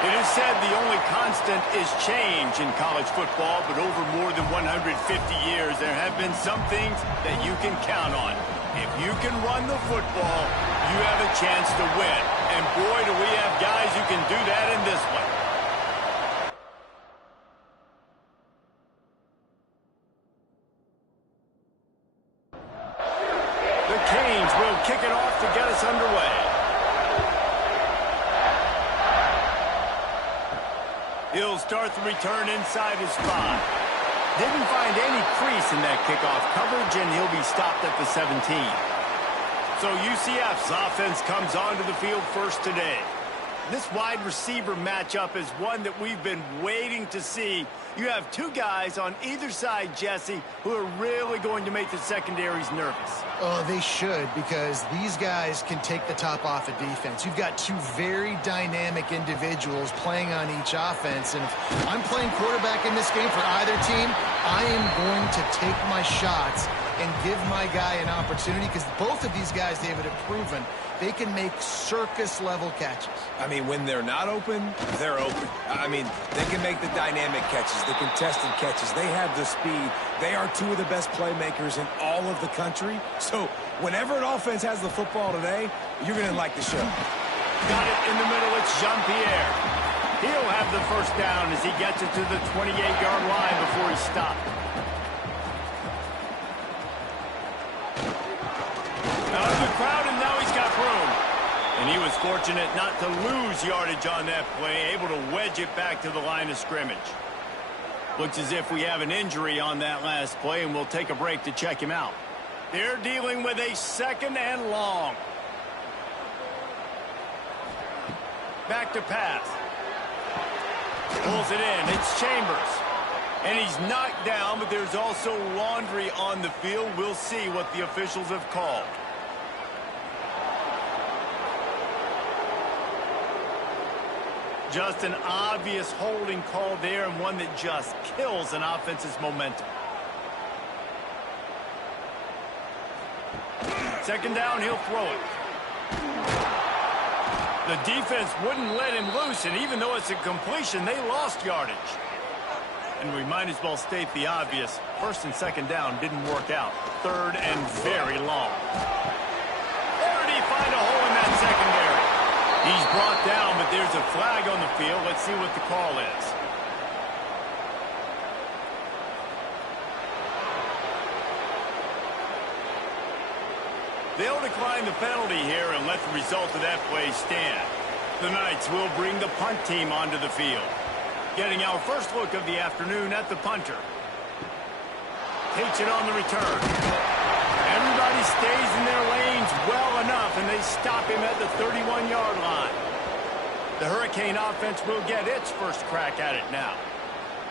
It is said the only constant is change in college football, but over more than 150 years, there have been some things that you can count on. If you can run the football, you have a chance to win. And boy, do we have guys who can do that in this one. The Canes will kick it off to get us underway. He'll start the return inside his 5. Didn't find any crease in that kickoff coverage, and he'll be stopped at the 17. So UCF's offense comes onto the field first today. This wide receiver matchup is one that we've been waiting to see. You have two guys on either side, Jesse, who are really going to make the secondaries nervous. Oh, they should, because these guys can take the top off a defense. You've got two very dynamic individuals playing on each offense, and if I'm playing quarterback in this game for either team, I am going to take my shots and give my guy an opportunity, because both of these guys, David, have proven they can make circus-level catches. I mean, when they're not open, they're open. I mean, they can make the dynamic catches, the contested catches. They have the speed. They are two of the best playmakers in all of the country. So whenever an offense has the football today, you're going to like the show. Got it in the middle. It's Jean-Pierre. He'll have the first down as he gets it to the 28-yard line before he's stopped. Out of the crowd, and now he's got room. And he was fortunate not to lose yardage on that play, able to wedge it back to the line of scrimmage. Looks as if we have an injury on that last play, and we'll take a break to check him out. They're dealing with a 2nd and long. Back to pass. Pulls it in. It's Chambers. And he's knocked down, but there's also laundry on the field. We'll see what the officials have called. Just an obvious holding call there, and one that just kills an offense's momentum. 2nd down, he'll throw it. The defense wouldn't let him loose, and even though it's a completion, they lost yardage. And we might as well state the obvious. 1st and 2nd down didn't work out. 3rd and very long. Or did he find a hole in that secondary? He's brought down, but there's a flag on the field. Let's see what the call is. They'll decline the penalty here and let the result of that play stand. The Knights will bring the punt team onto the field. Getting our first look of the afternoon at the punter. Takes it on the return. Everybody stays in their lanes well enough, and they stop him at the 31-yard line. The Hurricane offense will get its first crack at it now.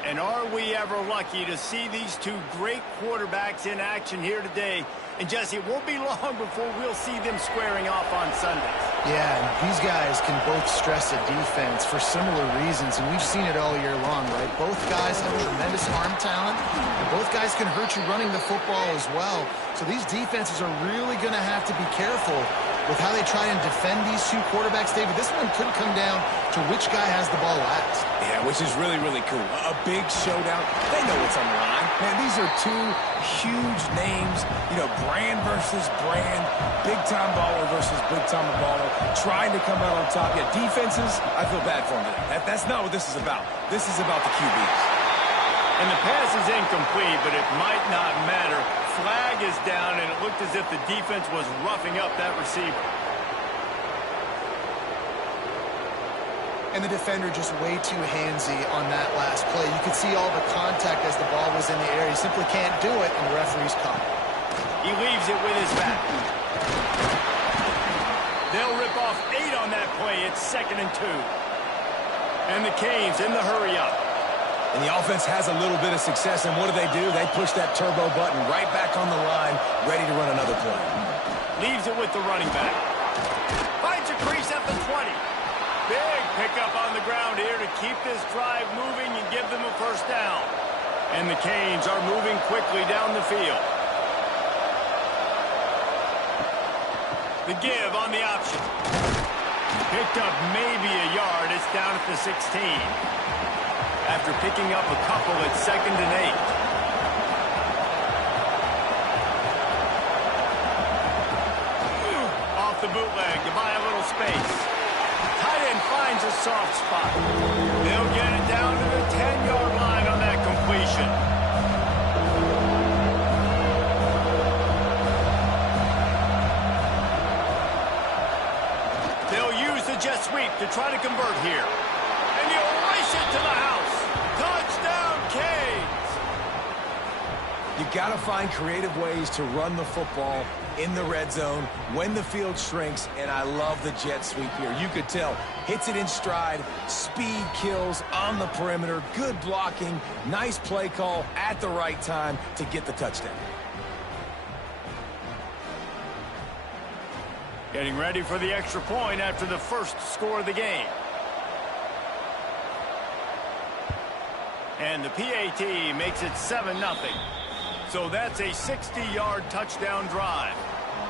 And are we ever lucky to see these two great quarterbacks in action here today? And, Jesse, it won't be long before we'll see them squaring off on Sundays. Yeah, and these guys can both stress a defense for similar reasons, and we've seen it all year long, right? Both guys have tremendous arm talent, and both guys can hurt you running the football as well. So these defenses are really going to have to be careful with how they try and defend these two quarterbacks. David, this one could come down to which guy has the ball last. Yeah, which is really, really cool. A big showdown. They know what's on the line. Man, these are two huge names, you know, brand versus brand, big-time baller versus big-time baller, trying to come out on top. Yeah, defenses, I feel bad for them today. That's not what this is about. This is about the QBs. And the pass is incomplete, but it might not matter. Flag is down, and it looked as if the defense was roughing up that receiver. And the defender just way too handsy on that last play. You could see all the contact as the ball was in the air. He simply can't do it, and the referee's caught. He leaves it with his back. They'll rip off 8 on that play. It's 2nd and 2. And the Canes in the hurry-up. And the offense has a little bit of success, and what do? They push that turbo button right back on the line, ready to run another play. Leaves it with the running back. Finds a crease at the 20. Big pickup on the ground here to keep this drive moving and give them a first down. And the Canes are moving quickly down the field. The give on the option. Picked up maybe a yard. It's down at the 16. After picking up a couple at 2nd and 8. Off the bootleg to buy a little space. Tight end finds a soft spot. They'll get it down to the 10-yard line on that completion. They'll use the jet sweep to try to convert here. And he'll race it to the house. Touchdown, Canes! You got to find creative ways to run the football in the red zone when the field shrinks, and I love the jet sweep here. You could tell. Hits it in stride, speed kills on the perimeter, good blocking, nice play call at the right time to get the touchdown. Getting ready for the extra point after the first score of the game. And the PAT makes it 7-0. So that's a 60-yard touchdown drive.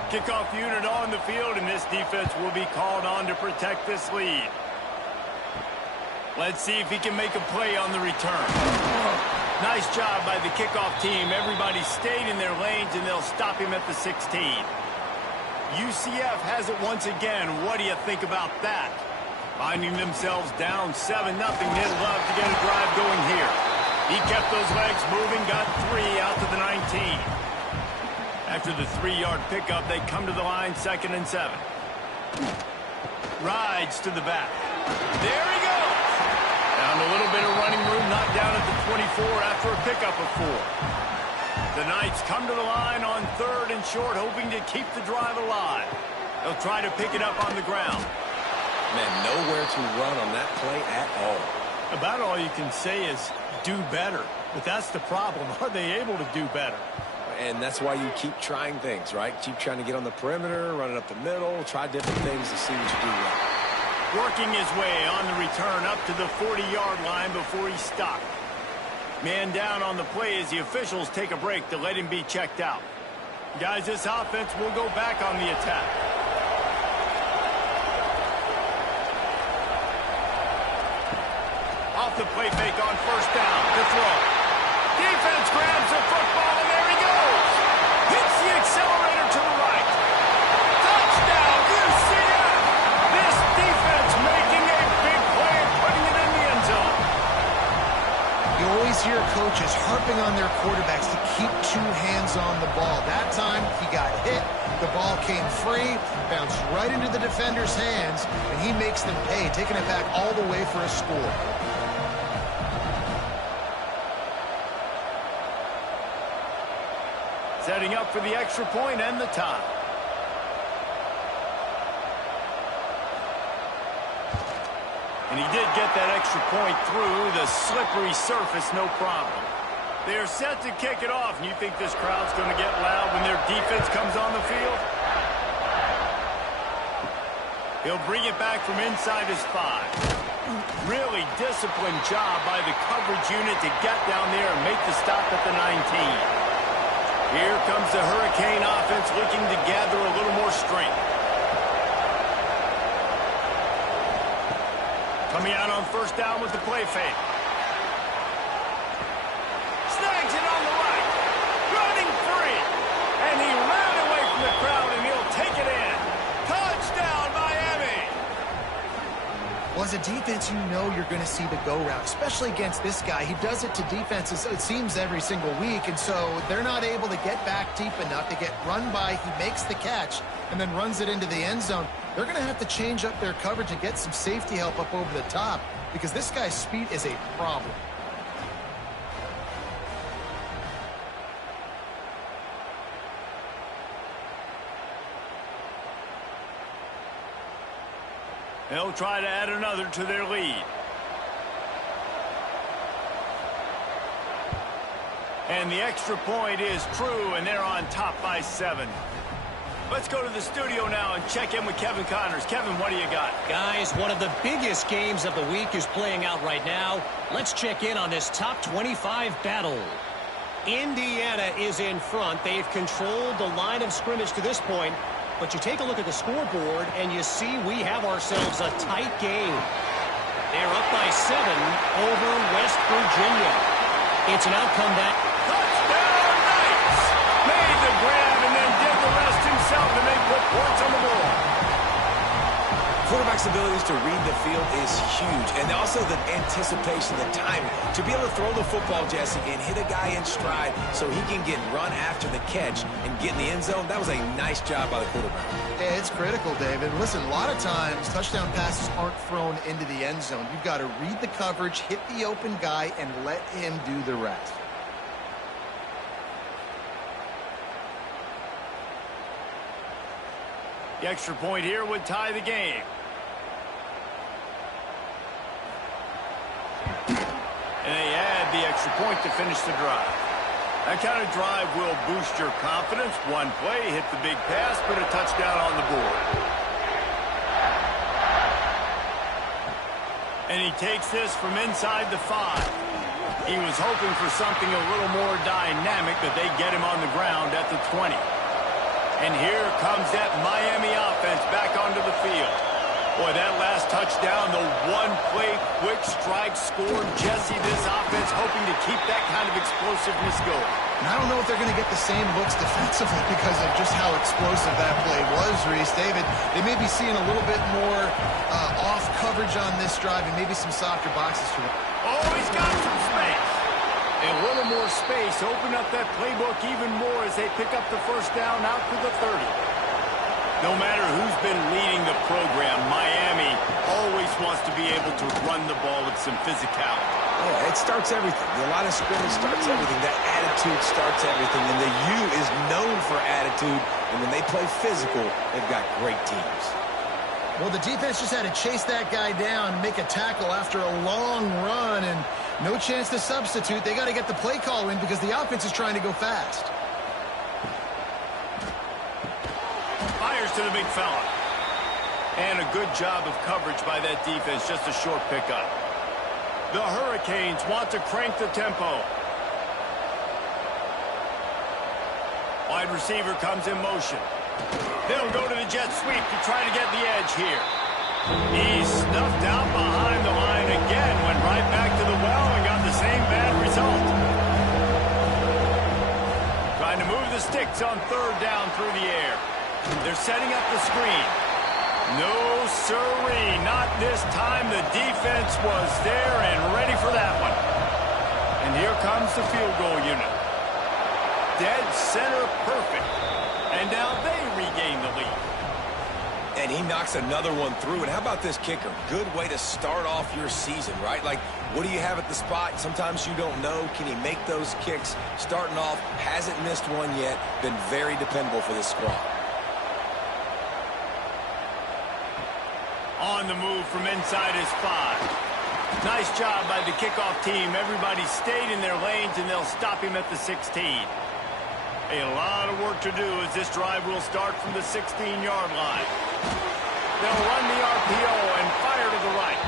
Kickoff unit on the field, and this defense will be called on to protect this lead. Let's see if he can make a play on the return. Nice job by the kickoff team. Everybody stayed in their lanes, and they'll stop him at the 16. UCF has it once again. What do you think about that? Finding themselves down 7-0. They'd love to get a drive going here. He kept those legs moving, got 3 out to the 19. After the 3-yard pickup, they come to the line, 2nd and 7. Rides to the back. There he goes. Down a little bit of running room, knocked down at the 24 after a pickup of 4. The Knights come to the line on 3rd and short, hoping to keep the drive alive. They'll try to pick it up on the ground. Man, nowhere to run on that play at all. About all you can say is do better. But that's the problem. Are they able to do better? And that's why you keep trying things, right? Keep trying to get on the perimeter, run it up the middle, try different things to see what you do well. Working his way on the return up to the 40-yard line before he's stopped. Man down on the play as the officials take a break to let him be checked out. Guys, this offense will go back on the attack. Off the play fake on 1st down to throw. Defense grabs the football, and there he goes. Hits the accelerator to the right. Touchdown, UCF. This defense making a big play and putting it in the end zone. You always hear coaches harping on their quarterbacks to keep 2 hands on the ball. That time, he got hit. The ball came free, bounced right into the defender's hands, and he makes them pay, taking it back all the way for a score. Setting up for the extra point and the tie. And he did get that extra point through the slippery surface, no problem. They're set to kick it off, and you think this crowd's going to get loud when their defense comes on the field? He'll bring it back from inside his 5. Really disciplined job by the coverage unit to get down there and make the stop at the 19. Here comes the Hurricane offense looking to gather a little more strength. Coming out on 1st down with the play fake. Snags it on the right. Running free. And he ran away from the crowd, and he'll take it in. Touchdown, Miami. Well, as a defense, you know you're going to see the go route, especially against this guy. He does it to defenses, it seems, every single week, and so they're not able to get back deep enough to get run by. He makes the catch and then runs it into the end zone. They're going to have to change up their coverage and get some safety help up over the top because this guy's speed is a problem. They'll try to add another to their lead. And the extra point is true, and they're on top by 7. Let's go to the studio now and check in with Kevin Connors. Kevin, what do you got? Guys, one of the biggest games of the week is playing out right now. Let's check in on this top 25 battle. Indiana is in front. They've controlled the line of scrimmage to this point. But you take a look at the scoreboard, and you see we have ourselves a tight game. They're up by 7 over West Virginia. It's an outcome that... Touchdown, Knights! Made the grab and then did the rest himself, and they put points on the board. Quarterback's abilities to read the field is huge, and also the anticipation, the timing. To be able to throw the football, Jesse, and hit a guy in stride so he can get run after the catch and get in the end zone, that was a nice job by the quarterback. Yeah, it's critical, David. Listen, a lot of times touchdown passes aren't thrown into the end zone. You've got to read the coverage, hit the open guy, and let him do the rest. The extra point here would tie the game. And they add the extra point to finish the drive. That kind of drive will boost your confidence. One play, hit the big pass, put a touchdown on the board. And he takes this from inside the 5. He was hoping for something a little more dynamic, but they get him on the ground at the 20. And here comes that Miami offense back onto the field. Boy, that last touchdown, the one-play quick strike scored. Jesse, this offense hoping to keep that kind of explosiveness going. And I don't know if they're going to get the same looks defensively because of just how explosive that play was, Reese. David, they may be seeing a little bit more off coverage on this drive and maybe some softer boxes to run. Oh, he's got some space. A little more space. Open up that playbook even more as they pick up the first down out to the 30. No matter who's been leading the program, Miami always wants to be able to run the ball with some physicality. Yeah, it starts everything. The line of scrimmage starts everything. That attitude starts everything. And the U is known for attitude. And when they play physical, they've got great teams. Well, the defense just had to chase that guy down and make a tackle after a long run, and no chance to substitute. They got to get the play call in because the offense is trying to go fast. Fires to the big fella. And a good job of coverage by that defense. Just a short pickup. The Hurricanes want to crank the tempo. Wide receiver comes in motion. They'll go to the jet sweep to try to get the edge here. He's snuffed out behind the line again. Went right back to the well and got the same bad result. Trying to move the sticks on third down through the air. They're setting up the screen. No siree, not this time. The defense was there and ready for that one. And here comes the field goal unit. Dead center perfect. And now they regain the lead. And he knocks another one through. And how about this kicker? Good way to start off your season, right? Like, what do you have at the spot? Sometimes you don't know. Can he make those kicks? Starting off, hasn't missed one yet. Been very dependable for this squad. On the move from inside his 5. Nice job by the kickoff team. Everybody stayed in their lanes, and they'll stop him at the 16. A lot of work to do as this drive will start from the 16-yard line. They'll run the RPO and fire to the right.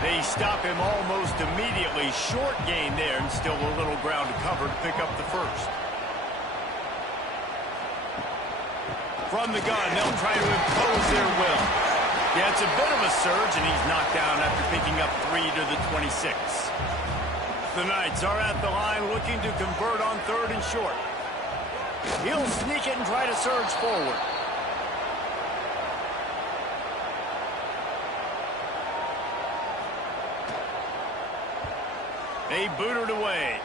They stop him almost immediately. Short gain there, and still a little ground to cover to pick up the first. From the gun, they'll try to impose their will. Yeah, it's a bit of a surge, and he's knocked down after picking up 3 to the 26. The Knights are at the line looking to convert on third and short. He'll sneak it and try to surge forward. They boot it away.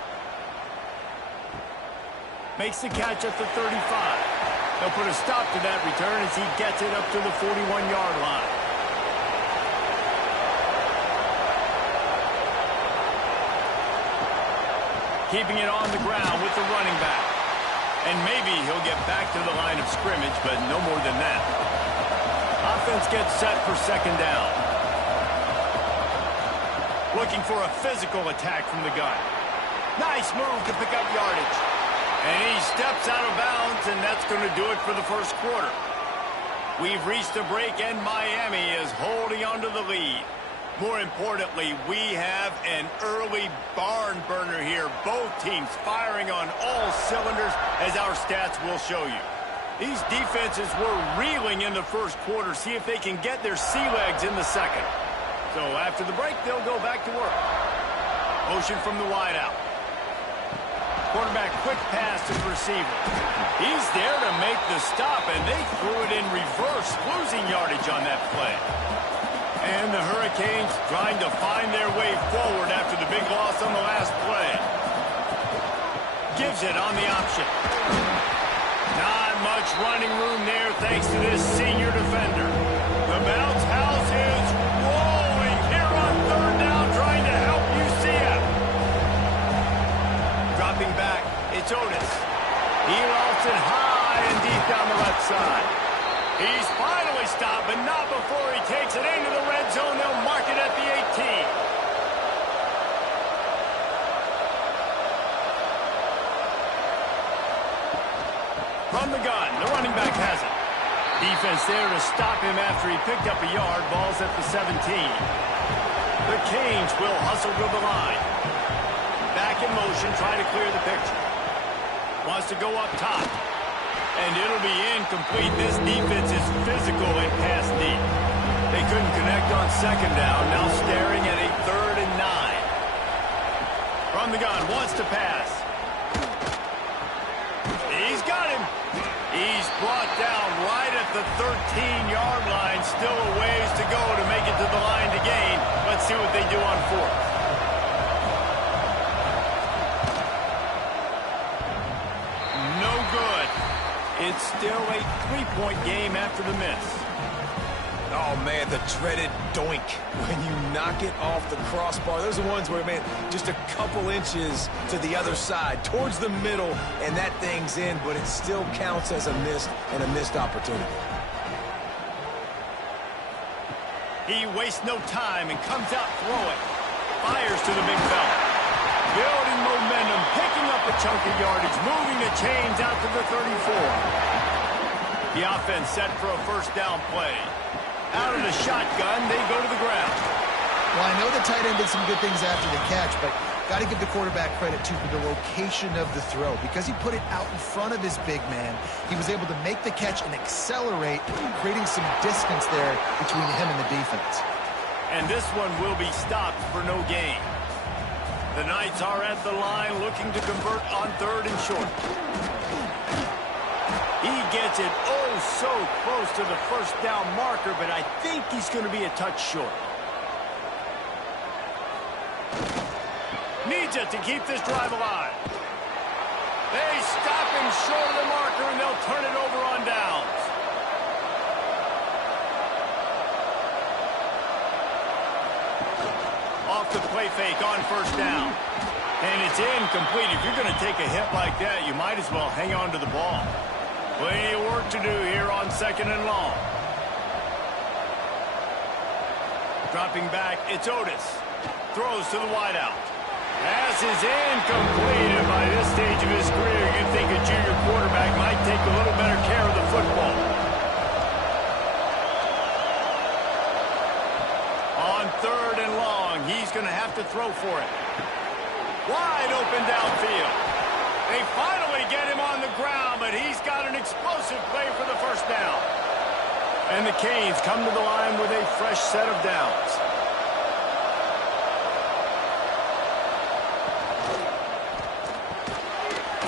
Makes the catch at the 35. They'll put a stop to that return as he gets it up to the 41-yard line. Keeping it on the ground with the running back. And maybe he'll get back to the line of scrimmage, but no more than that. Offense gets set for second down. Looking for a physical attack from the gun. Nice move to pick up yardage. And he steps out of bounds, and that's going to do it for the first quarter. We've reached the break, and Miami is holding on to the lead. More importantly, we have an early barn burner here. Both teams firing on all cylinders, as our stats will show you. These defenses were reeling in the first quarter. See if they can get their sea legs in the second. So after the break, they'll go back to work. Motion from the wideout. Quarterback quick pass to the receiver. He's there to make the stop, and they threw it in reverse, losing yardage on that play. And the Hurricanes trying to find their way forward after the big loss on the last play. Gives it on the option. Not much running room there thanks to this senior defender. The bounce house is rolling here on third down, trying to help UCF. Dropping back, it's Otis. He lofts it high and deep down the left side. He's finally stopped, but not before he takes it into the red zone. They'll mark it at the 18. From the gun, the running back has it. Defense there to stop him after he picked up a yard. Ball's at the 17. The Canes will hustle to the line. Back in motion, try to clear the picture. Wants to go up top. And it'll be incomplete. This defense is physical and pass deep. They couldn't connect on second down. Now staring at a 3rd and 9. From the gun, wants to pass. He's got him. He's brought down right at the 13-yard line. Still a ways to go to make it to the line to gain. Let's see what they do on 4th. No good. It's still a 3-point game after the miss. Oh, man, the dreaded doink when you knock it off the crossbar. Those are ones where, man, just a couple inches to the other side, towards the middle, and that thing's in, but it still counts as a missed opportunity. He wastes no time and comes out throwing. Fires to the big fella. Building momentum, picking up a chunk of yardage, moving the chains out to the 34. The offense set for a first down play. Out of the shotgun, they go to the ground. Well, I know the tight end did some good things after the catch, but got to give the quarterback credit, too, for the location of the throw. Because he put it out in front of his big man, he was able to make the catch and accelerate, creating some distance there between him and the defense. And this one will be stopped for no gain. The Knights are at the line looking to convert on 3rd and short. He gets it so close to the first down marker, but I think he's going to be a touch short. Needs it to keep this drive alive. They stop him short of the marker, and they'll turn it over on downs. Off the play fake on first down. And it's incomplete. If you're going to take a hit like that, you might as well hang on to the ball. Plenty of work to do here on 2nd and long. Dropping back, it's Otis. Throws to the wideout. Pass is incomplete, and by this stage of his career, you'd think a junior quarterback might take a little better care of the football. On 3rd and long, he's going to have to throw for it. Wide open downfield. They finally get him on the ground, but he's got an explosive play for the first down. And the Canes come to the line with a fresh set of downs.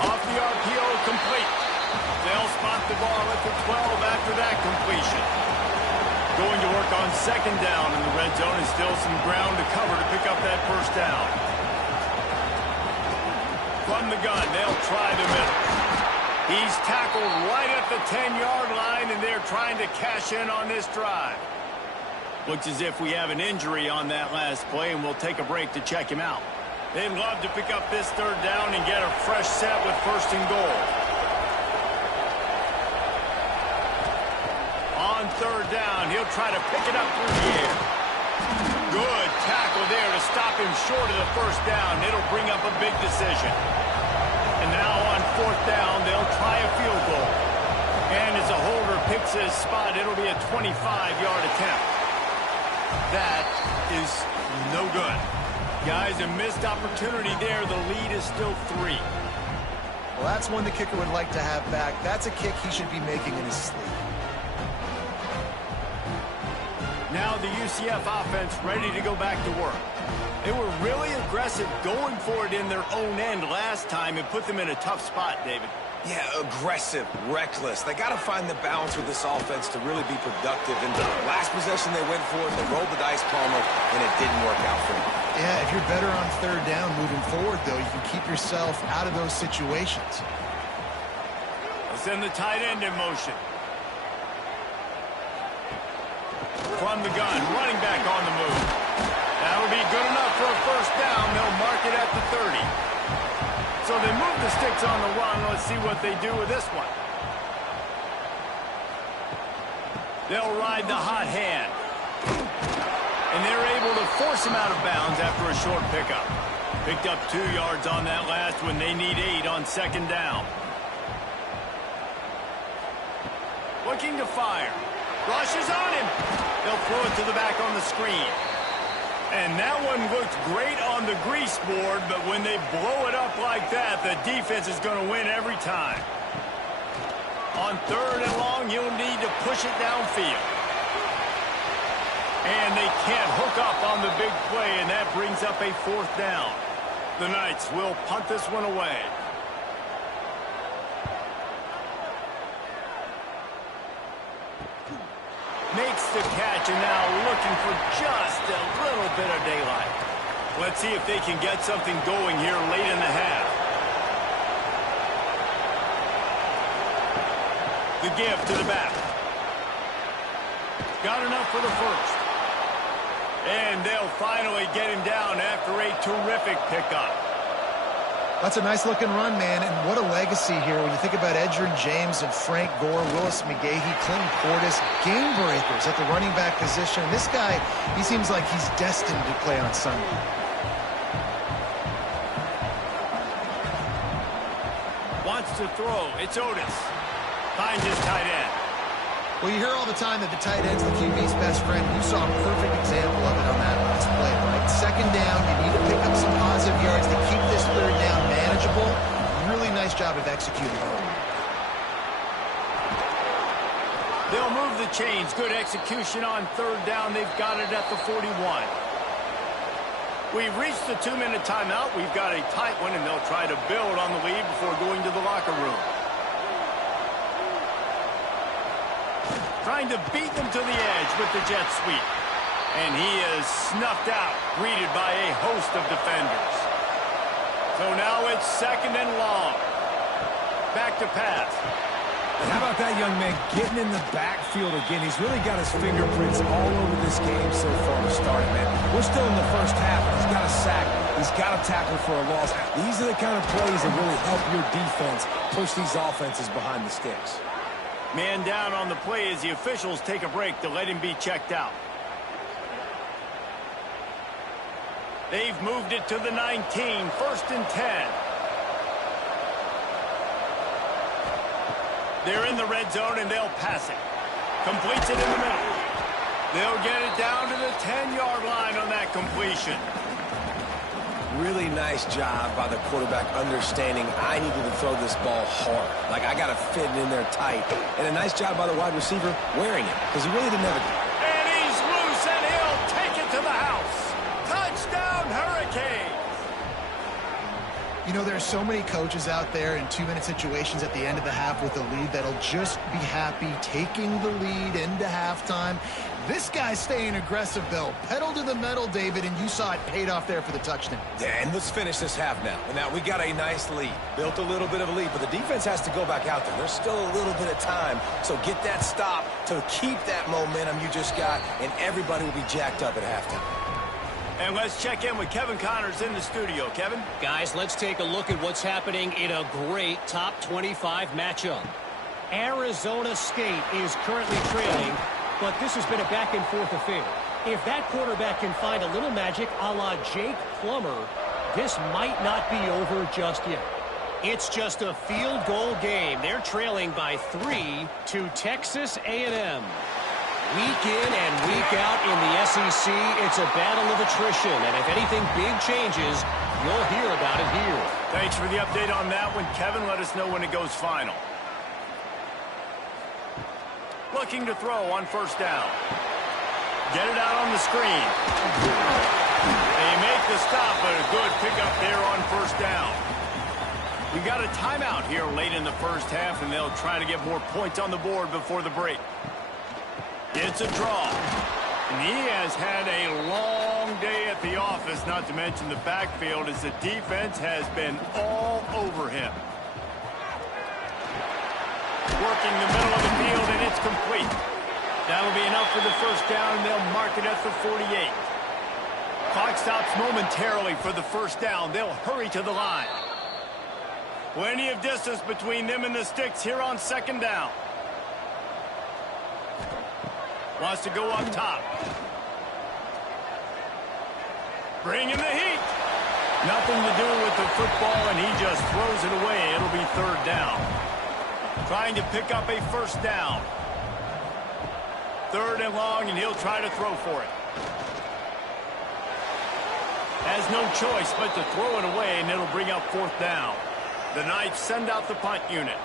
Off the RPO, complete. They'll spot the ball at the 12 after that completion. Going to work on 2nd down in the red zone, and still some ground to cover to pick up that first down. From the gun, they'll try the middle. He's tackled right at the 10-yard line, and they're trying to cash in on this drive. Looks as if we have an injury on that last play, and we'll take a break to check him out. They'd love to pick up this 3rd down and get a fresh set with 1st and goal. On 3rd down, he'll try to pick it up through the air. Good tackle there to stop him short of the first down. It'll bring up a big decision. And now on 4th down, they'll try a field goal. And as a holder picks his spot, it'll be a 25-yard attempt. That is no good. Guys, a missed opportunity there. The lead is still 3. Well, that's one the kicker would like to have back. That's a kick he should be making in his sleep. Now the UCF offense ready to go back to work. They were really aggressive going for it in their own end last time and put them in a tough spot, David. Yeah, aggressive, reckless. They got to find the balance with this offense to really be productive. And the last possession they went for it, they rolled the dice, Palmer, and it didn't work out for them. Yeah, if you're better on third down moving forward, though, you can keep yourself out of those situations. Let's send the tight end in motion. From the gun, running back on the move. That'll be good enough for a first down. They'll mark it at the 30. So they move the sticks on the run. Let's see what they do with this one. They'll ride the hot hand. And they're able to force him out of bounds after a short pickup. Picked up 2 yards on that last one. They need 8 on second down. Looking to fire. Rushes on him. They'll throw it to the back on the screen. And that one looked great on the grease board, but when they blow it up like that, the defense is going to win every time. On third and long, you'll need to push it downfield. And they can't hook up on the big play, and that brings up a fourth down. The Knights will punt this one away. Makes the catch, and now looking for just a little bit of daylight. Let's see if they can get something going here late in the half. The give to the back. Got enough for the first. And they'll finally get him down after a terrific pickup. That's a nice-looking run, man, and what a legacy here when you think about Edgerrin James and Frank Gore, Willis McGahee, Clinton Portis, game breakers at the running back position. This guy, he seems like he's destined to play on Sunday. Wants to throw. It's Otis. Finds his tight end. Well, you hear all the time that the tight end's the QB's best friend. You saw a perfect example of it on that last play, right? Second down, you need to pick up some positive yards to keep this third down manageable. Really nice job of executing. They'll move the chains. Good execution on third down. They've got it at the 41. We've reached the 2-minute timeout. We've got a tight one, and they'll try to build on the lead before going to the locker room. Trying to beat them to the edge with the jet sweep. And he is snuffed out, greeted by a host of defenders. So now it's second and long. Back to pass. And how about that young man getting in the backfield again? He's really got his fingerprints all over this game so far to start, man. We're still in the first half, and he's got a sack. He's got a tackle for a loss. These are the kind of plays that really help your defense push these offenses behind the sticks. Man down on the play as the officials take a break to let him be checked out. They've moved it to the 19, first and 10. They're in the red zone, and they'll pass it. Completes it in the middle. They'll get it down to the 10-yard line on that completion. Really nice job by the quarterback understanding I needed to throw this ball hard. Like, I got to fit it in there tight. And a nice job by the wide receiver wearing it, because he really didn't have it. And he's loose, and he'll take it to the house. Touchdown, Hurricanes! You know, there's so many coaches out there in 2-minute situations at the end of the half with the lead that'll just be happy taking the lead into halftime. This guy's staying aggressive, though. Pedal to the metal, David, and you saw it paid off there for the touchdown. Yeah, and let's finish this half now. Now, we got a nice lead. Built a little bit of a lead, but the defense has to go back out there. There's still a little bit of time, so get that stop to keep that momentum you just got, and everybody will be jacked up at halftime. And let's check in with Kevin Connors in the studio. Kevin? Guys, let's take a look at what's happening in a great top 25 matchup. Arizona State is currently trailing, but this has been a back-and-forth affair. If that quarterback can find a little magic a la Jake Plummer, this might not be over just yet. It's just a field goal game. They're trailing by 3 to Texas A&M. Week in and week out in the SEC, it's a battle of attrition. And if anything big changes, You'll hear about it here. Thanks for the update on that one, Kevin. Let us know when it goes final. Looking to throw on first down. Get it out on the screen. They make the stop, but a good pickup there on first down. We got a timeout here late in the first half, and they'll try to get more points on the board before the break. It's a draw. And he has had a long day at the office, not to mention the backfield, as the defense has been all over him. Working the middle of the field, and it's complete. That'll be enough for the first down, and they'll mark it at the 48. Clock stops momentarily for the first down. They'll hurry to the line. Plenty of distance between them and the sticks here on second down. Wants to go up top. Bringing the heat. Nothing to do with the football, and he just throws it away. It'll be third down. Trying to pick up a first down. Third and long, and he'll try to throw for it. Has no choice but to throw it away, and it'll bring up fourth down. The Knights send out the punt unit.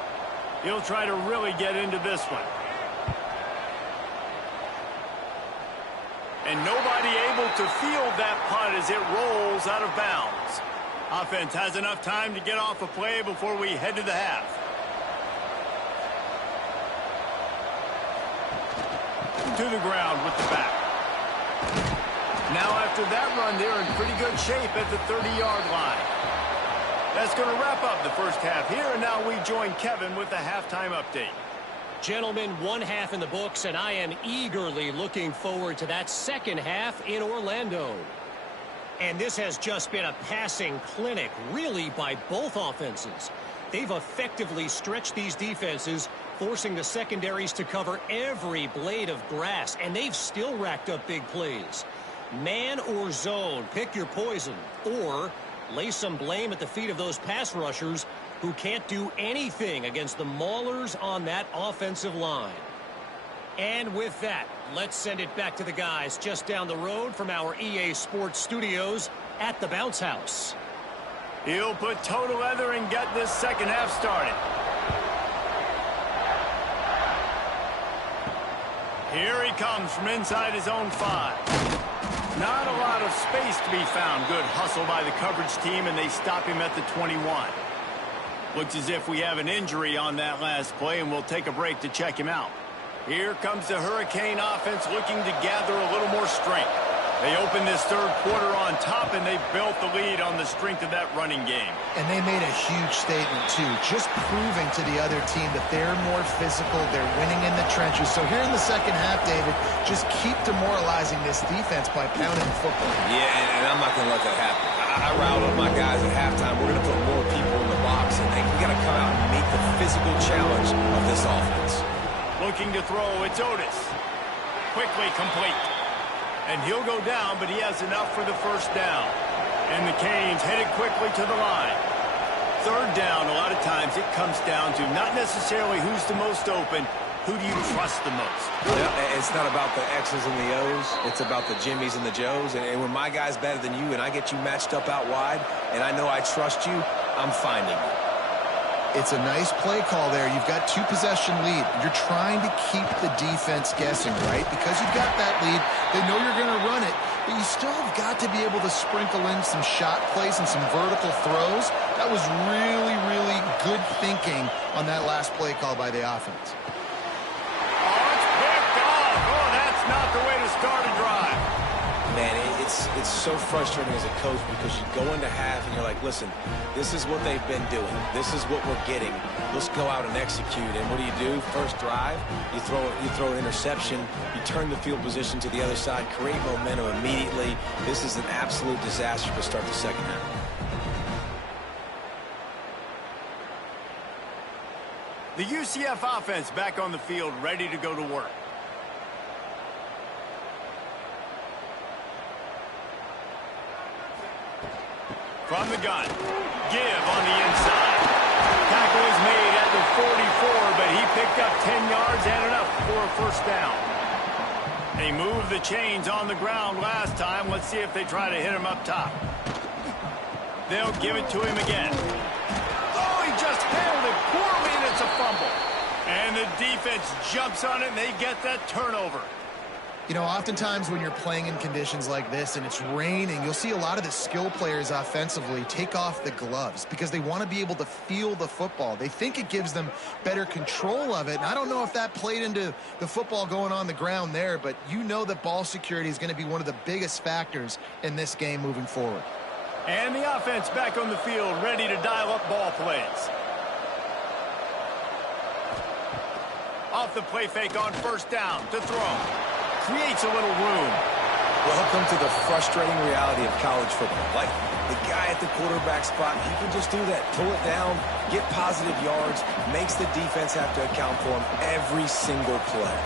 He'll try to really get into this one. And nobody able to field that punt as it rolls out of bounds. Offense has enough time to get off a play before we head to the half. To the ground with the back. Now after that run, they're in pretty good shape at the 30-yard line. That's going to wrap up the first half here, and now we join Kevin with the halftime update. Gentlemen, one half in the books, and I am eagerly looking forward to that second half in Orlando. And this has just been a passing clinic, really, by both offenses. They've effectively stretched these defenses, forcing the secondaries to cover every blade of grass, and they've still racked up big plays. Man or zone, pick your poison, or lay some blame at the feet of those pass rushers who can't do anything against the maulers on that offensive line. And with that, let's send it back to the guys just down the road from our EA Sports studios at the Bounce House. He'll put toe to leather and get this second half started. Here he comes from inside his own 5. Not a lot of space to be found. Good hustle by the coverage team, and they stop him at the 21. Looks as if we have an injury on that last play, and we'll take a break to check him out. Here comes the Hurricane offense looking to gather a little more strength. They opened this third quarter on top, and they built the lead on the strength of that running game. And they made a huge statement, too, just proving to the other team that they're more physical, they're winning in the trenches. So here in the second half, David, just keep demoralizing this defense by pounding the football. Yeah, and I'm not going to let that happen. I routed my guys at halftime. We're going to put more people in the box, and we got to come out and meet the physical challenge of this offense. Looking to throw, it's Otis. Quickly complete. And he'll go down, but he has enough for the first down. And the Canes headed quickly to the line. Third down, a lot of times it comes down to not necessarily who's the most open, who do you trust the most? Yeah, it's not about the X's and the O's. It's about the Jimmys and the Joes. And when my guy's better than you and I get you matched up out wide and I know I trust you, I'm finding you. It's a nice play call there. You've got 2-possession lead. You're trying to keep the defense guessing, right? Because you've got that lead. They know you're going to run it, but you still have got to be able to sprinkle in some shot plays and some vertical throws. That was really, really good thinking on that last play call by the offense. Oh, it's picked off. Oh, that's not the way to start a drive. Man, it's so frustrating as a coach because you go into half and you're like, listen, this is what they've been doing. This is what we're getting. Let's go out and execute. And what do? First drive, you throw an interception, you turn the field position to the other side, create momentum immediately. This is an absolute disaster to start the second half. The UCF offense back on the field, ready to go to work. From the gun, give on the inside. Tackle is made at the 44, but he picked up 10 yards and enough for a first down. They moved the chains on the ground last time. Let's see if they try to hit him up top. They'll give it to him again. Oh, he just handled it poorly, and it's a fumble. And the defense jumps on it, and they get that turnover. You know, oftentimes when you're playing in conditions like this and it's raining, you'll see a lot of the skill players offensively take off the gloves because they want to be able to feel the football. They think it gives them better control of it. And I don't know if that played into the football going on the ground there, but you know that ball security is going to be one of the biggest factors in this game moving forward. And the offense back on the field, ready to dial up ball plays. Off the play fake on first down to throw. Creates a little room. Welcome to the frustrating reality of college football. Like, the guy at the quarterback spot, he can just do that. Pull it down, get positive yards, makes the defense have to account for him every single play.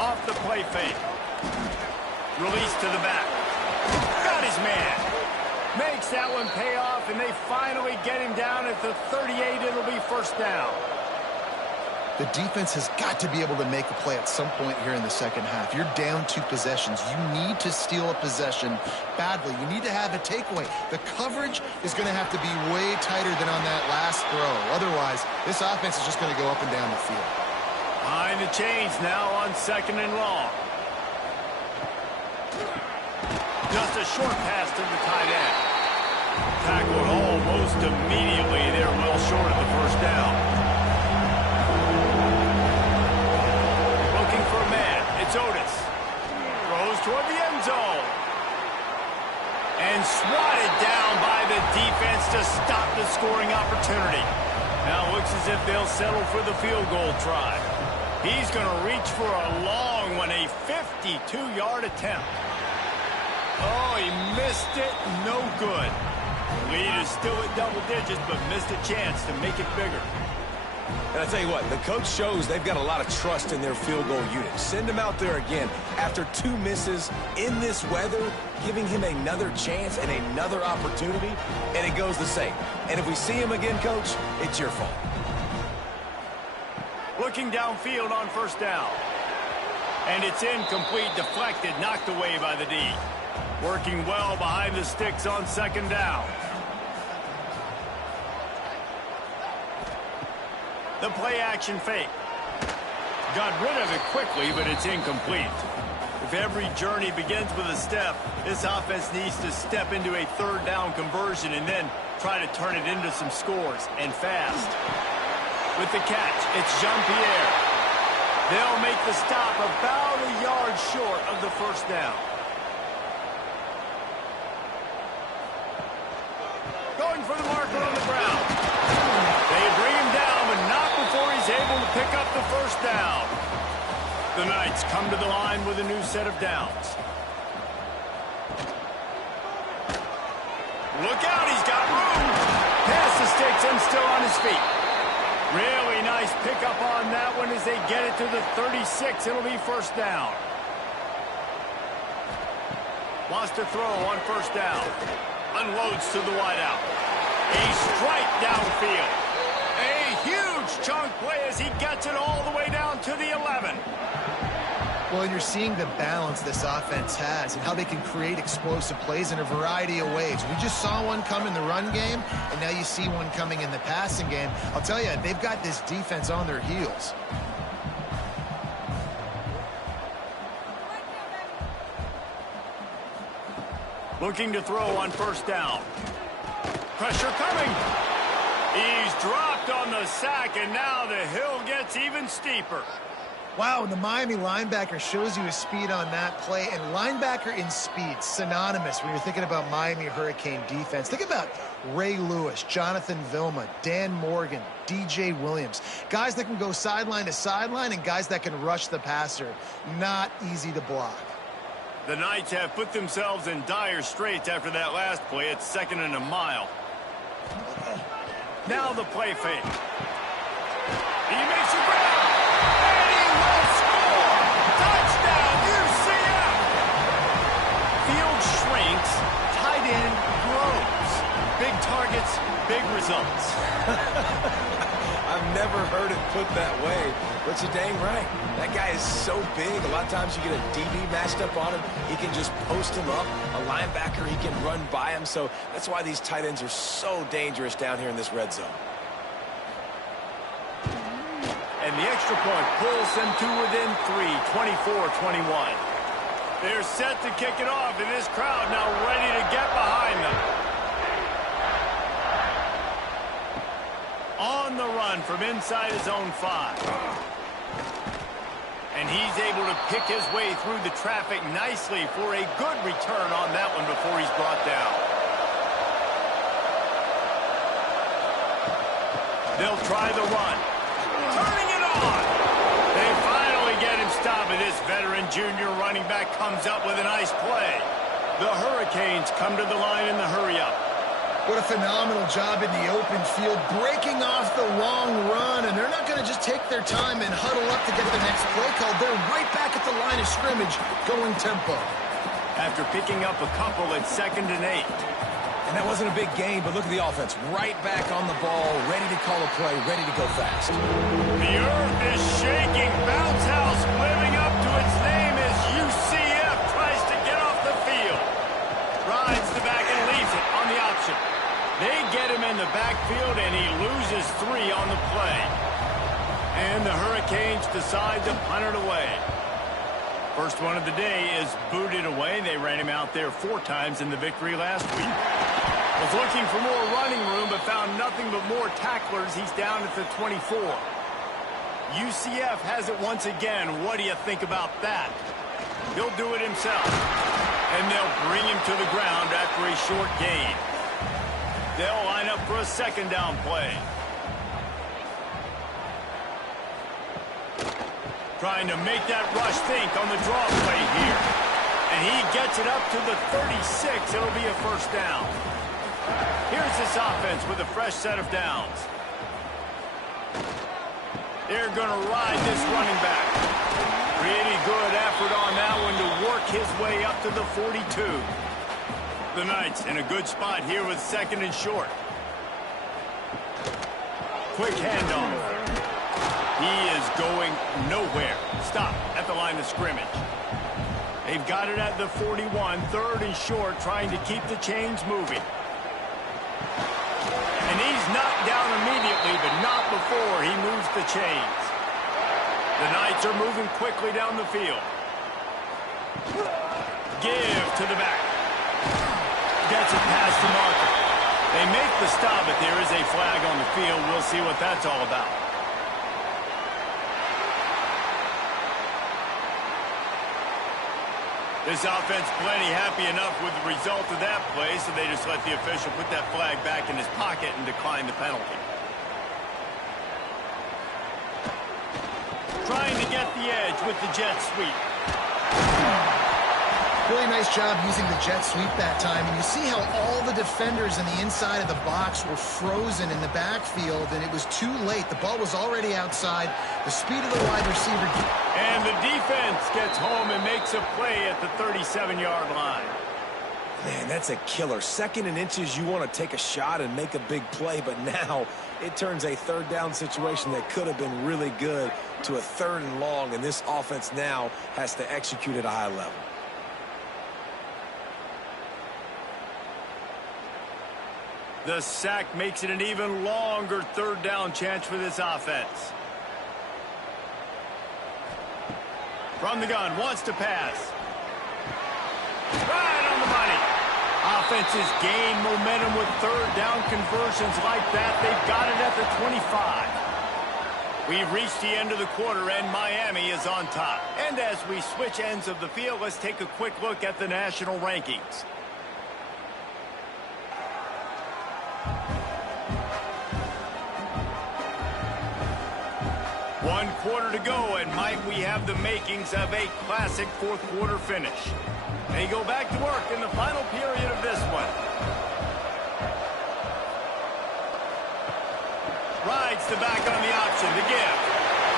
Off the play fake. Release to the back. Got his man. Makes that one pay off, and they finally get him down at the 38. It'll be first down. The defense has got to be able to make a play at some point here in the second half. You're down 2 possessions. You need to steal a possession badly. You need to have a takeaway. The coverage is going to have to be way tighter than on that last throw. Otherwise, this offense is just going to go up and down the field. Behind the chains now on 2nd and long. Just a short pass to the tight end. Tackled almost immediately. They're well short of the first down. It's Otis. Throws toward the end zone. And swatted down by the defense to stop the scoring opportunity. Now it looks as if they'll settle for the field goal try. He's going to reach for a long one, a 52-yard attempt. Oh, he missed it. No good. Lead is still at double digits, but missed a chance to make it bigger. And I tell you what, the coach shows they've got a lot of trust in their field goal unit. Send him out there again after 2 misses in this weather, giving him another chance and another opportunity, and it goes the same. And if we see him again, Coach, it's your fault. Looking downfield on first down. And it's incomplete, deflected, knocked away by the D. Working well behind the sticks on 2nd down. The play action fake. Got rid of it quickly, but it's incomplete. If every journey begins with a step, this offense needs to step into a 3rd down conversion and then try to turn it into some scores, and fast. With the catch, it's Jean-Pierre. They'll make the stop about a yard short of the first down. Going for the marker on the ground. They bring him down, but not before he's able to pick up the first down. The Knights come to the line with a new set of downs. Look out, he's got room. Past the sticks and still on his feet. Really nice pickup on that one as they get it to the 36. It'll be first down. Wants to throw on first down. Unloads to the wideout. A strike downfield. A huge chunk play as he gets it all the way down to the 11. Well, and you're seeing the balance this offense has and how they can create explosive plays in a variety of ways. We just saw one come in the run game, and now you see one coming in the passing game. I'll tell you, they've got this defense on their heels. Looking to throw on first down. Pressure coming. He's dropped on the sack, and now the hill gets even steeper. Wow, and the Miami linebacker shows you his speed on that play. And linebacker in speed, synonymous when you're thinking about Miami Hurricane defense. Think about Ray Lewis, Jonathan Vilma, Dan Morgan, DJ Williams. Guys that can go sideline to sideline and guys that can rush the passer. Not easy to block. The Knights have put themselves in dire straits after that last play. It's 2nd and a mile. Now the play fake. He makes a grab. And he will score. Touchdown, UCF. Field shrinks. Tight end grows. Big targets, big results. I've never heard it put that way, but you're dang right. That guy is so big. A lot of times you get a DB matched up on him. He can just post him up. A linebacker, he can run by him. So that's why these tight ends are so dangerous down here in this red zone. And the extra point pulls them to within 3, 24-21. They're set to kick it off, and this crowd now ready to get behind them. On the run from inside his own 5. And he's able to pick his way through the traffic nicely for a good return on that one before he's brought down. They'll try the run. Turning it on. They finally get him stopped, and this veteran junior running back comes up with a nice play. The Hurricanes come to the line in the hurry-up. What a phenomenal job in the open field, breaking off the long run, and they're not going to just take their time and huddle up to get the next play called. They're right back at the line of scrimmage, going tempo. After picking up a couple at 2nd and 8. And that wasn't a big gain, but look at the offense. Right back on the ball, ready to call a play, ready to go fast. The earth is shaking. Bounce house living up to its name as UCF tries to get off the field. Rides the back and leaves it on the option. They get him in the backfield, and he loses 3 on the play. And the Hurricanes decide to punt it away. First one of the day is booted away. They ran him out there 4 times in the victory last week. Was looking for more running room, but found nothing but more tacklers. He's down at the 24. UCF has it once again. What do you think about that? He'll do it himself. And they'll bring him to the ground after a short gain. They'll line up for a 2nd down play. Trying to make that rush think on the draw play here. And he gets it up to the 36. It'll be a 1st down. Here's this offense with a fresh set of downs. They're going to ride this running back. Pretty good effort on that one to work his way up to the 42. The Knights in a good spot here with 2nd and short. Quick handoff. He is going nowhere. Stop at the line of scrimmage. They've got it at the 41, 3rd and short, trying to keep the chains moving. And he's knocked down immediately, but not before he moves the chains. The Knights are moving quickly down the field. Give to the back. Gets it past the marker. They make the stop, but there is a flag on the field. We'll see what that's all about. This offense plenty happy enough with the result of that play, so they just let the official put that flag back in his pocket and decline the penalty. Trying to get the edge with the jet sweep. Really nice job using the jet sweep that time. And you see how all the defenders in the inside of the box were frozen in the backfield, and it was too late. The ball was already outside. The speed of the wide receiver. And the defense gets home and makes a play at the 37-yard line. Man, that's a killer. 2nd and inches, you want to take a shot and make a big play, but now it turns a 3rd down situation that could have been really good to a 3rd and long, and this offense now has to execute at a high level. The sack makes it an even longer 3rd down chance for this offense. From the gun, wants to pass. Right on the money. Offenses gain momentum with 3rd down conversions like that. They've got it at the 25. We've reached the end of the quarter, and Miami is on top. And as we switch ends of the field, let's take a quick look at the national rankings. One quarter to go, and might we have the makings of a classic 4th quarter finish. They go back to work in the final period of this one. Rides the back on the option, the give.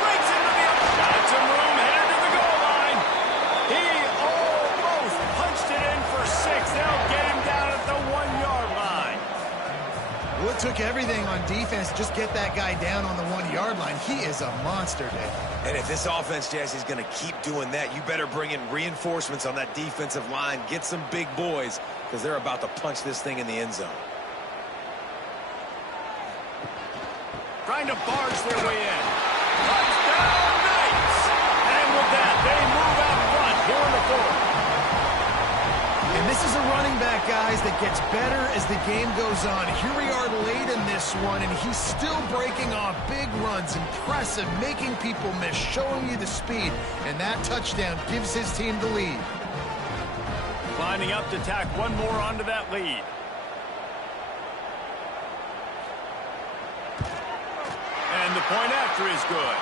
Breaks into the up. Got some room, headed to the goal line. He almost punched it in for 6. They'll get him down at the 1-yard line. Well, it took risk everything on defense, just get that guy down on the 1-yard line. He is a monster, Dave. And if this offense, Jesse, is going to keep doing that, you better bring in reinforcements on that defensive line. Get some big boys, because they're about to punch this thing in the end zone. Trying to barge their way in. Touchdown, Knights! And with that, they move out front here in the fourth. And this is a running back, guys, that gets better as the game goes on. Here we are late in this one, and he's still breaking off big runs. Impressive, making people miss, showing you the speed. And that touchdown gives his team the lead. Lining up to tack one more onto that lead. And the point after is good.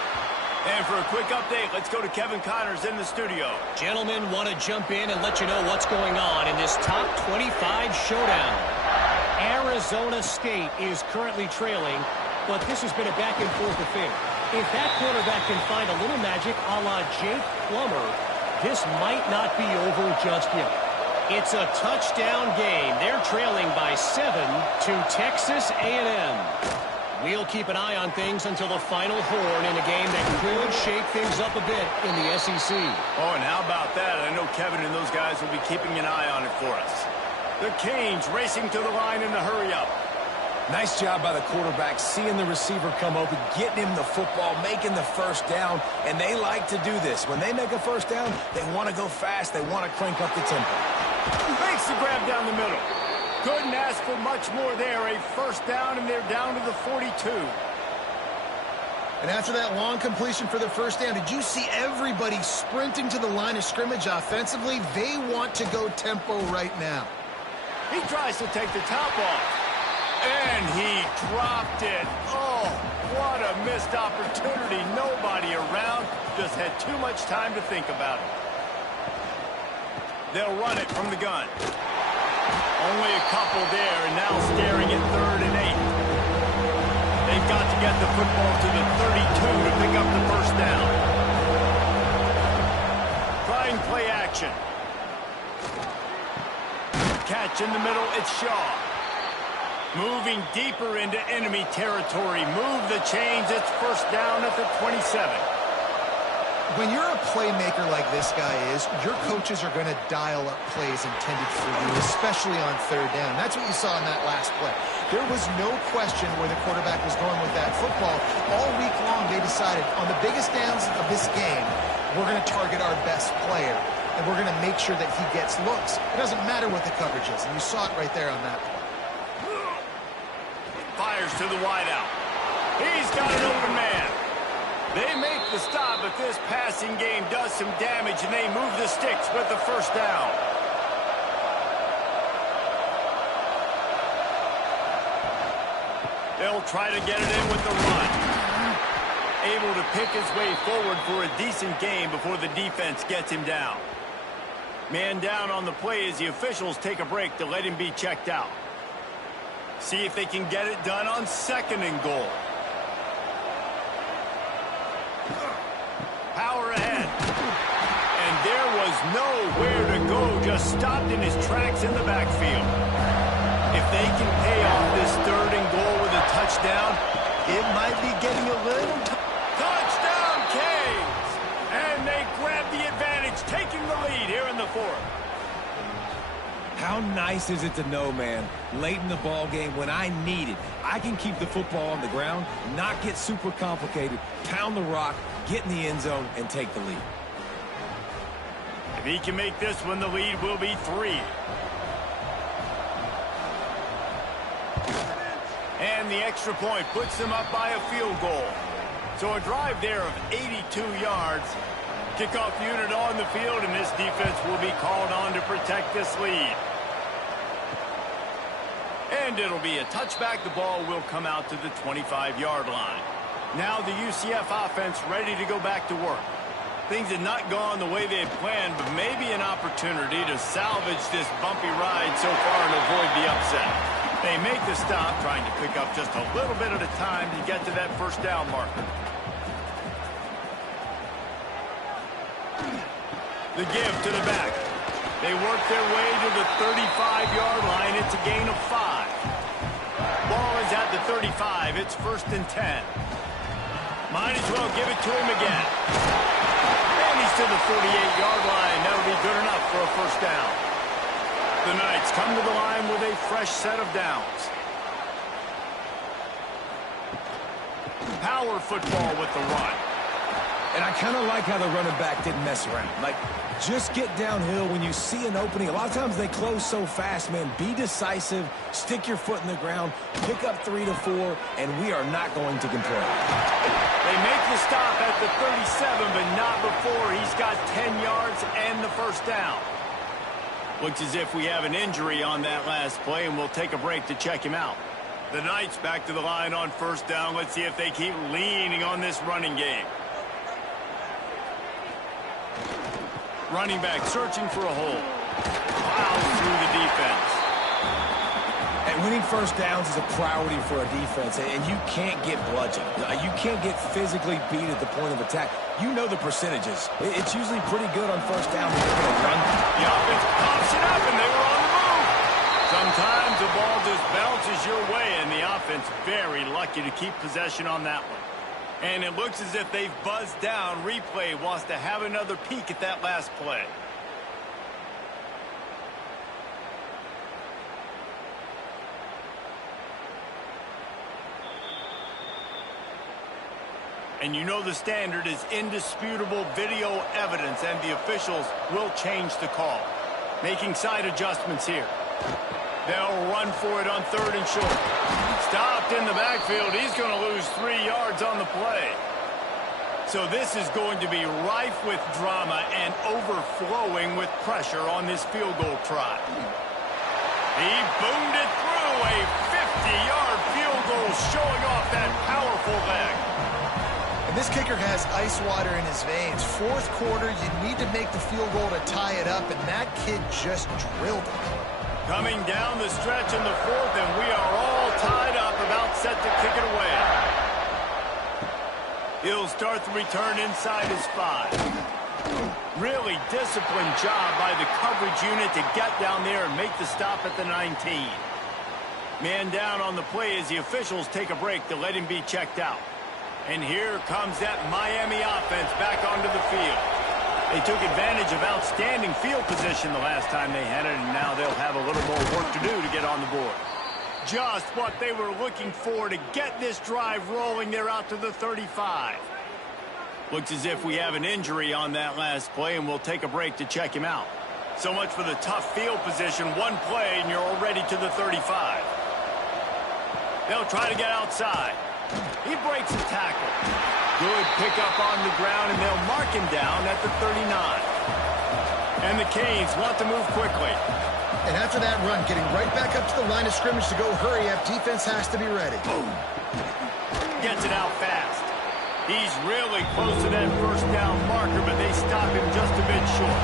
And for a quick update, let's go to Kevin Connors in the studio. Gentlemen, want to jump in and let you know what's going on in this top 25 showdown. Arizona State is currently trailing, but this has been a back-and-forth affair. If that quarterback can find a little magic a la Jake Plummer, this might not be over just yet. It's a touchdown game. They're trailing by 7 to Texas A&M. We'll keep an eye on things until the final horn in a game that could shake things up a bit in the SEC. Oh, and how about that? I know Kevin and those guys will be keeping an eye on it for us. The Canes racing to the line in the hurry-up. Nice job by the quarterback, seeing the receiver come open, getting him the football, making the first down, and they like to do this. When they make a first down, they want to go fast, they want to crank up the tempo. Makes the grab down the middle. Couldn't ask for much more there. A first down, and they're down to the 42. And after that long completion for the first down, did you see everybody sprinting to the line of scrimmage offensively? They want to go tempo right now. He tries to take the top off. And he dropped it. Oh, what a missed opportunity. Nobody around. Just had too much time to think about it. They'll run it from the gun. Only a couple there, and now staring at 3rd and 8. They've got to get the football to the 32 to pick up the first down. Trying play action. Catch in the middle, it's Shaw. Moving deeper into enemy territory. Move the chains, it's first down at the 27. When you're a playmaker like this guy is, your coaches are going to dial up plays intended for you, especially on 3rd down. That's what you saw in that last play. There was no question where the quarterback was going with that football. All week long, they decided on the biggest downs of this game, we're going to target our best player, and we're going to make sure that he gets looks. It doesn't matter what the coverage is, and you saw it right there on that play. Fires to the wideout. He's got an open man. They make the stop, but this passing game does some damage, and they move the sticks with the first down. They'll try to get it in with the run. Able to pick his way forward for a decent gain before the defense gets him down. Man down on the play as the officials take a break to let him be checked out. See if they can get it done on 2nd and goal. Power ahead. And there was nowhere to go, just stopped in his tracks in the backfield. If they can pay off this 3rd and goal with a touchdown, it might be getting a little touchdown Canes! And they grab the advantage, taking the lead here in the 4th. How nice is it to know, man, late in the ball game when I need it, I can keep the football on the ground, not get super complicated, pound the rock, get in the end zone, and take the lead. If he can make this one, the lead will be 3. And the extra point puts them up by a field goal. So a drive there of 82 yards. Kickoff unit on the field, and this defense will be called on to protect this lead. And it'll be a touchback. The ball will come out to the 25-yard line. Now the UCF offense ready to go back to work. Things had not gone the way they had planned, but maybe an opportunity to salvage this bumpy ride so far and avoid the upset. They make the stop, trying to pick up just a little bit at a time to get to that first down marker. The give to the back. They work their way to the 35-yard line. It's a gain of 5. Ball is at the 35. It's 1st and 10. Might as well give it to him again. And he's to the 48-yard line. That'll be good enough for a 1st down. The Knights come to the line with a fresh set of downs. Power football with the run. And I kind of like how the running back didn't mess around. Like, just get downhill when you see an opening. A lot of times they close so fast, man. Be decisive, stick your foot in the ground, pick up 3 to 4, and we are not going to complain. They make the stop at the 37, but not before he's got 10 yards and the 1st down. Looks as if we have an injury on that last play, and we'll take a break to check him out. The Knights back to the line on 1st down. Let's see if they keep leaning on this running game. Running back searching for a hole. Plows through the defense. And winning 1st downs is a priority for a defense, and you can't get bludgeoned. You can't get physically beat at the point of attack. You know the percentages. It's usually pretty good on 1st down when they're going to run. The offense pops it up, and they were on the move. Sometimes the ball just bounces your way, and the offense very lucky to keep possession on that one. And it looks as if they've buzzed down. Replay wants to have another peek at that last play. And you know the standard is indisputable video evidence, and the officials will change the call. Making side adjustments here. They'll run for it on 3rd and short. Stopped in the backfield. He's going to lose 3 yards on the play. So this is going to be rife with drama and overflowing with pressure on this field goal try. He boomed it through. A 50-yard field goal showing off that powerful leg. And this kicker has ice water in his veins. 4th quarter, you need to make the field goal to tie it up, and that kid just drilled it. Coming down the stretch in the 4th, and we are all tied up, about set to kick it away. He'll start the return inside his 5. Really disciplined job by the coverage unit to get down there and make the stop at the 19. Man down on the play as the officials take a break to let him be checked out. And here comes that Miami offense back onto the field. They took advantage of outstanding field position the last time they had it, and now they'll have a little more work to do to get on the board. Just what they were looking for to get this drive rolling. They're out to the 35. Looks as if we have an injury on that last play, and we'll take a break to check him out. So much for the tough field position. One play, and you're already to the 35. They'll try to get outside. He breaks the tackle. Good pickup on the ground, and they'll mark him down at the 39. And the Canes want to move quickly. And after that run, getting right back up to the line of scrimmage to go hurry up, defense has to be ready. Boom. Gets it out fast. He's really close to that 1st down marker, but they stop him just a bit short.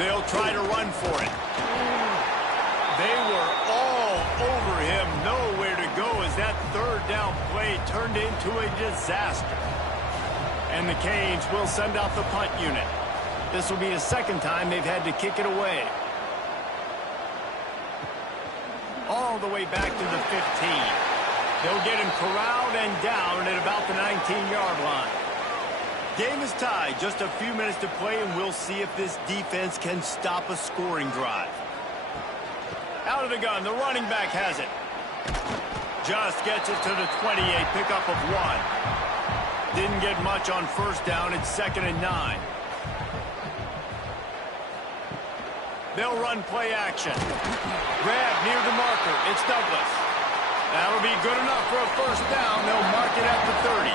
They'll try to run for it. They were all over him, nowhere to go as that 3rd down play turned into a disaster. And the Canes will send out the punt unit. This will be the 2nd time they've had to kick it away. All the way back to the 15. They'll get him corralled and down at about the 19-yard line. Game is tied, just a few minutes to play, and we'll see if this defense can stop a scoring drive. Out of the gun, the running back has it. Just gets it to the 28, pickup of 1. Didn't get much on 1st down. It's 2nd and 9. They'll run play action. Grab near the marker. It's Douglas. That'll be good enough for a 1st down. They'll mark it at the 30.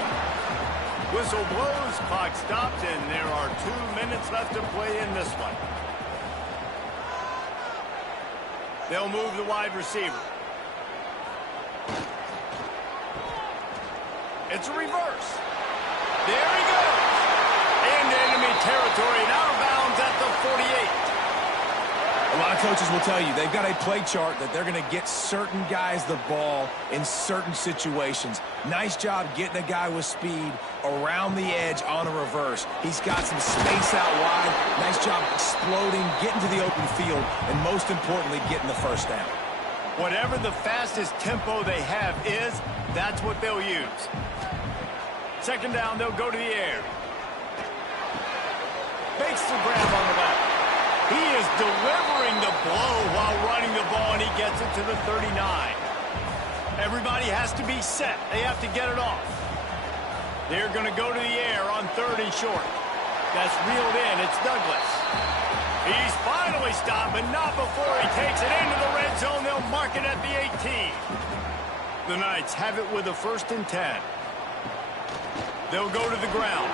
Whistle blows, clock stops, and there are 2 minutes left to play in this one. They'll move the wide receiver. It's a reverse. There he goes. Into enemy territory and out of bounds at the 48. A lot of coaches will tell you they've got a play chart that they're going to get certain guys the ball in certain situations. Nice job getting a guy with speed around the edge on a reverse. He's got some space out wide. Nice job exploding, getting to the open field, and most importantly, getting the first down. Whatever the fastest tempo they have is, that's what they'll use. Second down, they'll go to the air. Makes the grab on the back. He is delivering the blow while running the ball, and he gets it to the 39. Everybody has to be set. They have to get it off. They're going to go to the air on 3rd and short. That's reeled in. It's Douglas. He's finally stopped, but not before he takes it into the red zone. They'll mark it at the 18. The Knights have it with a 1st and 10. They'll go to the ground.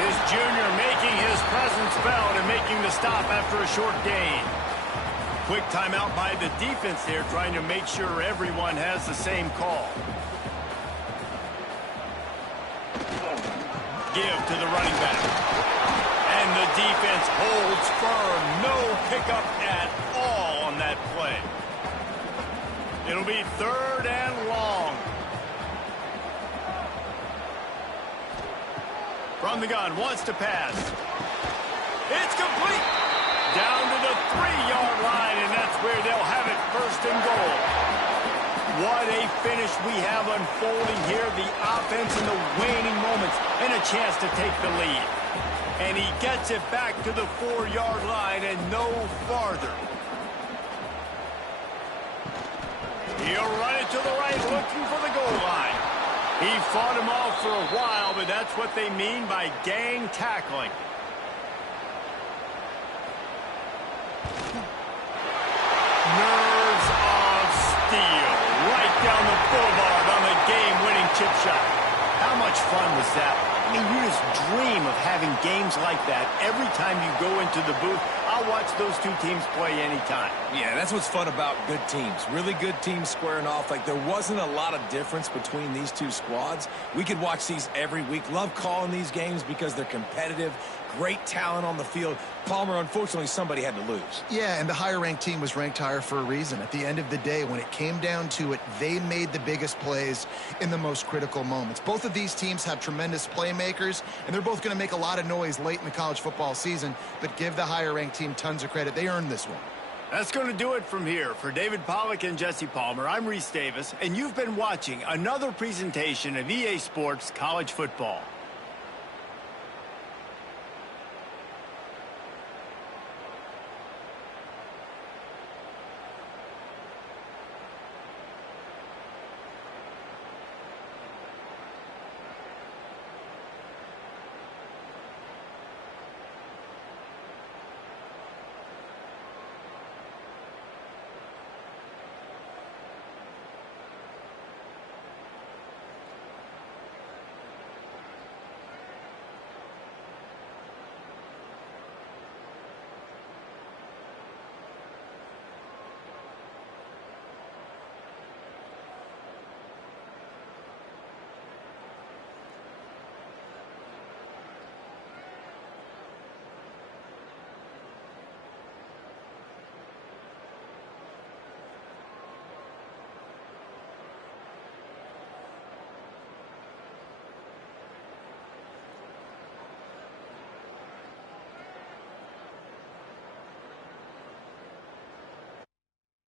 His junior making his presence felt and making the stop after a short gain. Quick timeout by the defense there, trying to make sure everyone has the same call. Give to the running back. And the defense holds firm. No pickup at all on that play. It'll be 3rd and long. From the gun, wants to pass. It's complete. Down to the 3-yard line, and that's where they'll have it 1st and goal. What a finish we have unfolding here. The offense in the waning moments and a chance to take the lead. And he gets it back to the 4-yard line and no farther. He'll run it to the right, looking for the goal line. He fought him off for a while, but that's what they mean by gang tackling. Nerves of steel. Right down the boulevard on the game-winning chip shot. How much fun was that? I mean, you just dream of having games like that every time you go into the booth. I'll watch those two teams play anytime. Yeah, that's what's fun about good teams. Really good teams squaring off. Like, there wasn't a lot of difference between these two squads. We could watch these every week. Love calling these games because they're competitive. Great talent on the field. Palmer, unfortunately, somebody had to lose. Yeah, and the higher-ranked team was ranked higher for a reason. At the end of the day, when it came down to it, they made the biggest plays in the most critical moments. Both of these teams have tremendous playmakers, and they're both going to make a lot of noise late in the college football season, but give the higher-ranked team tons of credit. They earned this one. That's going to do it from here. For David Pollack and Jesse Palmer, I'm Reese Davis, and you've been watching another presentation of EA Sports College Football.